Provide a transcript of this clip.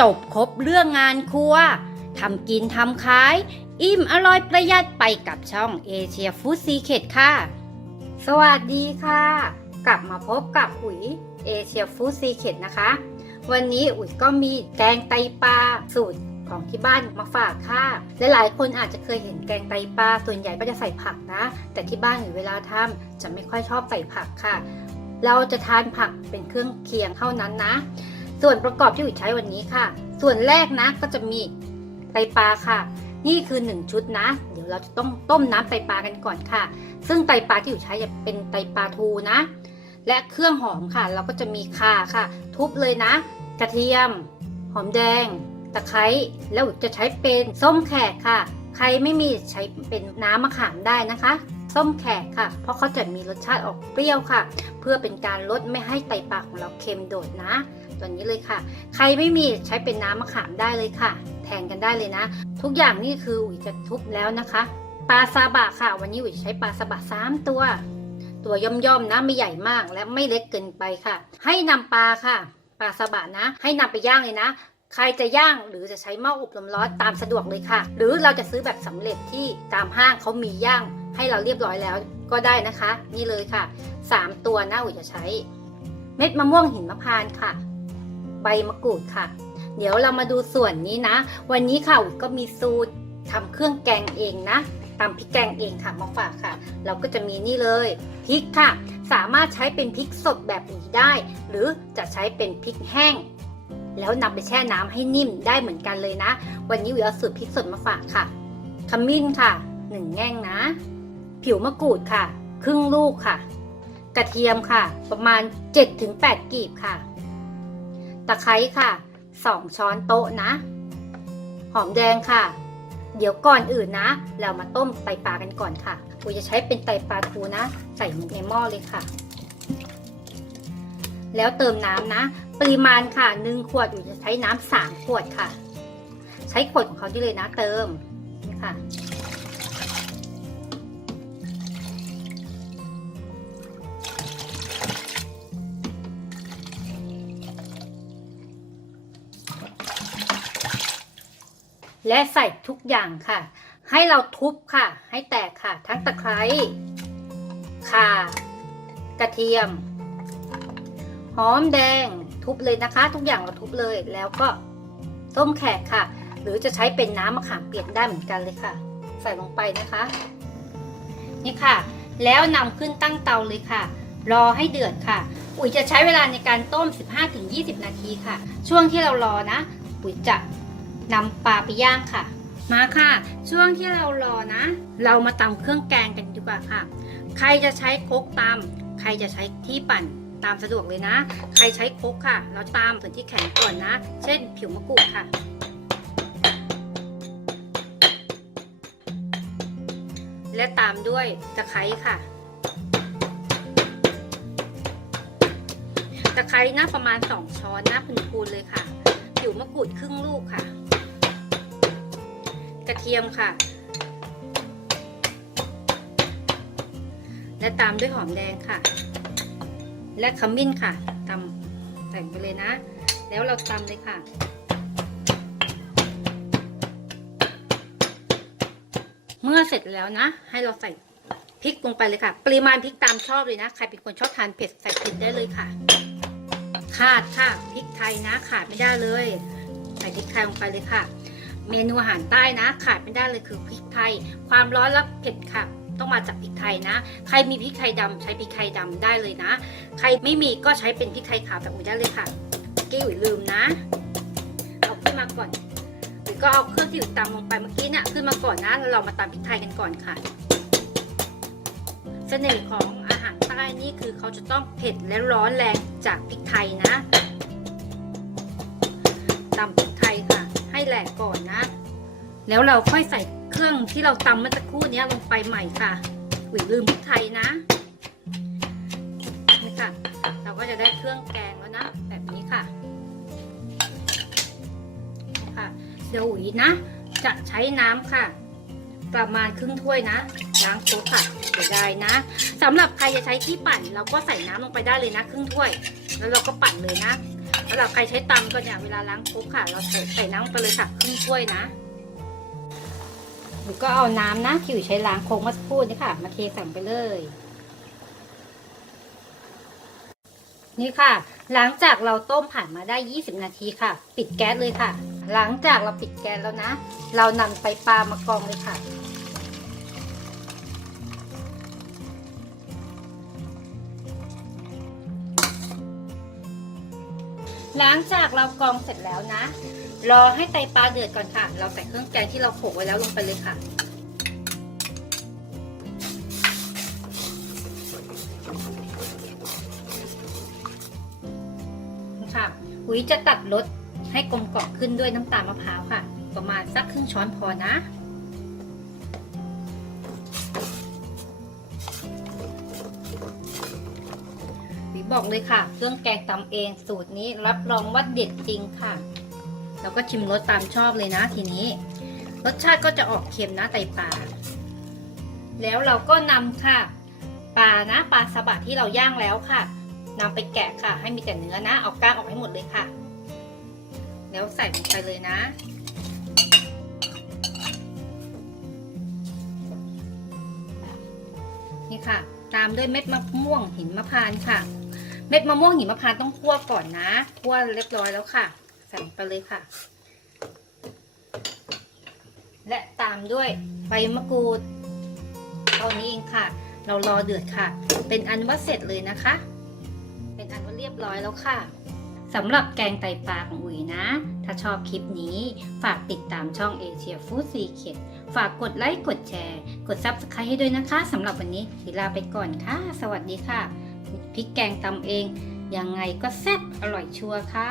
จบครบเรื่องงานครัวทำกินทำขาย อิ่มอร่อยประหยัดไปกับช่องเอเชียฟู้ดซีเคทค่ะ สวัสดีค่ะ กลับมาพบกับอุ๋ยเอเชียฟู้ดซีเคทนะคะ วันนี้อุ๋ยก็มีแกงไตปลาสูตรของที่บ้านมาฝากค่ะ และหลายคนอาจจะเคยเห็นแกงไตปลาส่วนใหญ่ก็จะใส่ผักนะ แต่ที่บ้านอุ๋ยเวลาทำจะไม่ค่อยชอบใส่ผักค่ะ เราจะทานผักเป็นเครื่องเคียงเท่านั้นนะ ส่วนประกอบที่อุ๋ยใช้วันนี้ค่ะ ส่วนแรกนะก็จะมีไตปลาค่ะ นี่คือ 1 ชุดนะ เดี๋ยวเราจะต้องต้มน้ำไตปลากันก่อนค่ะ ซึ่งไตปลาที่อุ๋ยใช้จะเป็นไตปลาทูนะ และเครื่องหอมค่ะ เราก็จะมีข่าค่ะ ทุบเลยนะ กระเทียม หอมแดง ตะไคร้แล้วอุ๋ยจะใช้เป็นส้มแขกค่ะ ใครไม่มีใช้เป็นน้ำมะขามได้นะคะ ส้มแขกค่ะ เพราะเขาจะมีรสชาติออกเปรี้ยวค่ะ เพื่อเป็นการลดไม่ให้ไตปลาของเราเค็มโดดนะ ตัวนี้เลยค่ะ ใครไม่มีใช้เป็นน้ำมะขามได้เลยค่ะ แทนกันได้เลยนะ ทุกอย่างนี่คืออุ๋ยจะทุบแล้วนะคะปลาซาบะค่ะ วันนี้อุ๋ยใช้ปลาซาบะสามตัว ตัวย่อมๆนะไม่ใหญ่มากและไม่เล็กเกินไปค่ะ ให้นำปลาค่ะปลาซาบะนะ ให้นำไปย่างเลยนะใครจะย่างหรือจะใช้หม้ออบลมร้อนตามสะดวกเลยค่ะ หรือเราจะซื้อแบบสำเร็จที่ตามห้างเขามีย่างให้เราเรียบร้อยแล้วก็ได้นะคะ นี่เลยค่ะสามตัวนะอุ๋ยจะใช้ เม็ดมะม่วงหินมะพร้านค่ะ ใบมะกรูดค่ะ เดี๋ยวเรามาดูส่วนนี้นะ วันนี้ค่ะอุ๋ยก็มีสูตรทำเครื่องแกงเองนะตำพริกแกงเองค่ะมาฝากค่ะ เราก็จะมีนี่เลยพริกค่ะ สามารถใช้เป็นพริกสดแบบอุ๋ยได้ หรือจะใช้เป็นพริกแห้ง แล้วนำไปแช่น้ำให้นิ่มได้เหมือนกันเลยนะ วันนี้อุ๋ยเอาสูตรพริกสดมาฝากค่ะขมิ้นค่ะหนึ่งแง่งนะ ผิวมะกรูดค่ะ ครึ่งลูกค่ะ กระเทียมค่ะ ประมาณ 7-8 กีบค่ะ ตะไคร้ค่ะ 2 ช้อนโต๊ะนะ หอมแดงค่ะ เดี๋ยวก่อนอื่นนะ เรามาต้มไตปลากันก่อนค่ะอุยจะใช้เป็นไตปลาทูนะ ใส่ในหม้อเลยค่ะ แล้วเติมน้ำนะ ปริมาณค่ะ1ขวดอุยจะใช้น้ำสามขวดค่ะ ใช้ขวดของเขาที่เลยนะ เติมนี่ค่ะ และใส่ทุกอย่างค่ะ ให้เราทุบค่ะ ให้แตกค่ะ ทั้งตะไคร้ข่ากระเทียม หอมแดงทุบเลยนะคะ ทุกอย่างเราทุบเลยแล้วก็ต้มแขกค่ะ หรือจะใช้เป็นน้ำมะขามเปียกได้เหมือนกันเลยค่ะ ใส่ลงไปนะคะ นี่ค่ะ แล้วนำขึ้นตั้งเตาเลยค่ะ รอให้เดือดค่ะอุ๋ยจะใช้เวลาในการต้ม 15-20 นาทีค่ะ ช่วงที่เรารอนะอุ๋ยจะ นำปลาไปย่างค่ะ มาค่ะ ช่วงที่เรารอนะ เรามาตำเครื่องแกงกันดีกว่าค่ะ ใครจะใช้คกตำใครจะใช้ที่ปั่นตามสะดวกเลยนะ ใครใช้คกค่ะ เราตามส่วนที่แข็งก่อนนะ เช่น ผิวมะกรูดค่ะ และตามด้วยตะไคร้ค่ะตะไคร้นะประมาณ 2 ช้อนนะพูนๆเลยค่ะ ผิวมะกรูดครึ่งลูกค่ะ ระเทียมค่ะ และตามด้วยหอมแดงค่ะ และขมิ้นค่ะตำใส่ไปเลยนะ แล้วเราตำเลยค่ะเมื่อเสร็จแล้วนะ ให้เราใส่พริกลงไปเลยค่ะ ปริมาณพริกตามชอบเลยนะ ใครเป็นคนชอบทานเผ็ดใส่พริกได้เลยค่ะ ขาดค่ะพริกไทยนะ ขาดไม่ได้เลย ใส่พริกไทยลงไปเลยค่ะ เมนูอาหารใต้นะ ขาดไม่ได้เลยคือพริกไทย ความร้อนและเผ็ดค่ะ ต้องมาจากพริกไทยนะ ใครมีพริกไทยดำใช้พริกไทยดำได้เลยนะ ใครไม่มีก็ใช้เป็นพริกไทยขาวแบบอุ๋ยได้เลยค่ะกี้อุ๋ยลืมนะ เอาขึ้นมาก่อนหรือก็เอาเครื่องที่อุ๋ยตำลงไปเมื่อกี้เนี่ยขึ้นมาก่อนนะแล้วเรามาตำพริกไทยกันก่อนค่ะเสน่ห์ของอาหารใต้นี่คือเขาจะต้องเผ็ดและร้อนแรงจากพริกไทยนะตำ แหลกก่อนนะ แล้วเราค่อยใส่เครื่องที่เราตำเมื่อสักครู่นี้ลงไปใหม่ค่ะอุ๋ยลืมพริกไทยนะนี่ค่ะ เราก็จะได้เครื่องแกงแล้วนะ แบบนี้ค่ะ ค่ะ เดี๋ยวอุ๋ยนะ จะใช้น้ำค่ะ ประมาณครึ่งถ้วยนะ ล้างโคกค่ะเสียดายนะสำหรับใครจะใช้ที่ปั่น เราก็ใส่น้ำลงไปได้เลยนะ ครึ่งถ้วย แล้วเราก็ปั่นเลยนะ สำหรับใครใช้ตำก็เนี่ยเวลาล้างครกค่ะ เราใส่ใส่น้ำไปเลยค่ะครึ่งถ้วยนะหรือก็เอาน้ำนะที่อยู่ใช้ล้างโครกมื่อสักครู่นี่ค่ะ มาเทใส่งไปเลย นี่ค่ะ หลังจากเราต้มผ่านมาได้ 20 นาทีค่ะ ปิดแก๊สเลยค่ะ หลังจากเราปิดแก๊สแล้วนะ เรานำไตปลามากรองเลยค่ะ หลังจากเรากรองเสร็จแล้วนะ รอให้ไตปลาเดือดก่อนค่ะ เราใส่เครื่องแกงที่เราโขลกไว้แล้วลงไปเลยค่ะ ค่ะอุ๋ยจะตัดรสให้กลมกล่อมขึ้นด้วยน้ำตาลมะพร้าวค่ะ ประมาณสักครึ่งช้อนพอนะ บอกเลยค่ะ เครื่องแกงตำเองสูตรนี้รับรองว่าเด็ดจริงค่ะ แล้วก็ชิมรสตามชอบเลยนะทีนี้ รสชาติก็จะออกเค็มนะไตปลาแล้วเราก็นำค่ะปลานะปลาสบะที่เราย่างแล้วค่ะนำไปแกะค่ะ ให้มีแต่เนื้อนะ เอาก้างออกให้หมดเลยค่ะ แล้วใส่ลงไปเลยนะ นี่ค่ะ ตามด้วยเม็ดมะม่วงหินมะพร้าวค่ะ เม็ดมะม่วงหิมะพร้าวต้องคั่วก่อนนะคั่วเรียบร้อยแล้วค่ะ ใส่ไปเลยค่ะ และตามด้วยใบมะกรูดเท่านี้เองค่ะ เรารอเดือดค่ะ เป็นอันว่าเสร็จเลยนะคะ เป็นอันว่าเรียบร้อยแล้วค่ะสำหรับแกงไตปลาของอุ๋ยนะ ถ้าชอบคลิปนี้ ฝากติดตามช่องเอเชียฟู้ดซีเค็ดฝากกดไลค์ กดแชร์ กด Subscribe ให้ด้วยนะคะสำหรับวันนี้ทีลาไปก่อนค่ะ สวัสดีค่ะ พริกแกงตำเอง ยังไงก็แซ่บอร่อยชัวร์ค่ะ